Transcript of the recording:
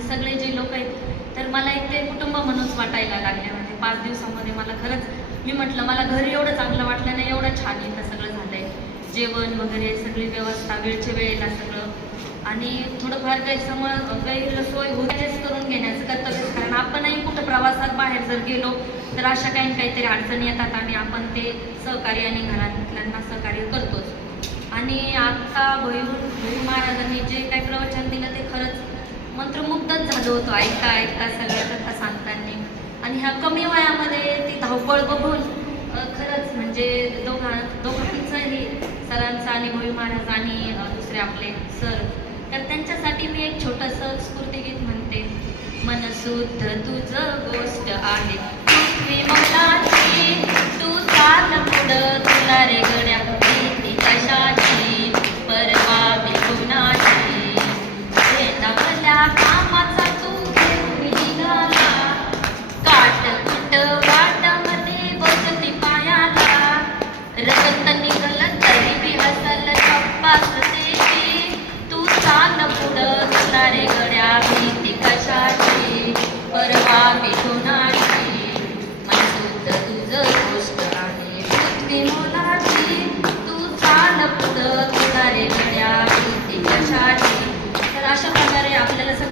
हे सगळे जे लोक आहेत तर मला एक ते कुटुंब म्हणूनच वाटायला लागले. म्हणजे 5 दिवसामध्ये मला खरंच, मी म्हटलं मला घरी एवढं चांगलं वाटलं नाही, एवढं छान इथं सगळं झालंय, जेवण वगैरे सगळी व्यवस्था वेळच्या वेळेला सगळं, आणि थोडंफार गैरसोय होतेच करून घेण्याचं कर्तव्य. कारण आपणही कुठं प्रवासात बाहेर जर गेलो तर अशा काही काहीतरी अडचणी येतात आणि आपण ते सहकार्य आणि घरातल्यांना सहकार्य करतोच. आणि आत्ता भैरू महाराजांनी जे काही प्रवचन दिलं ते खरंच मंत्रमुग्धच झालं होतं ऐकता ऐकता सगळ्या कथा सांगताना. आणि ह्या कमी वयामध्ये ती धावपळ बघून खरंच म्हणजे दोघांचंही, सरांचं आणि भैरू महाराज आणि दुसरे आपले सर, तर त्यांच्यासाठी मी एक छोटंसं स्फूर्तिगीत म्हणते. मनसुद्ध तुझं गोष्ट आहे विमलाची, तू चाल पुढं, तुला रे गड्या भीती कशाची, परवा बिगुणाची, नवल्या कामाचा तू घेऊन निघाला, काट कुट वाटामध्ये बसती पायाला, रगत निघलं तरी बी हसल चप्पास देशी, तू चाल पुढं, तुला रे गड्या भीती कशाची, परवा बिगुणाची, मनसुद्ध तुझं गोष्ट आहे.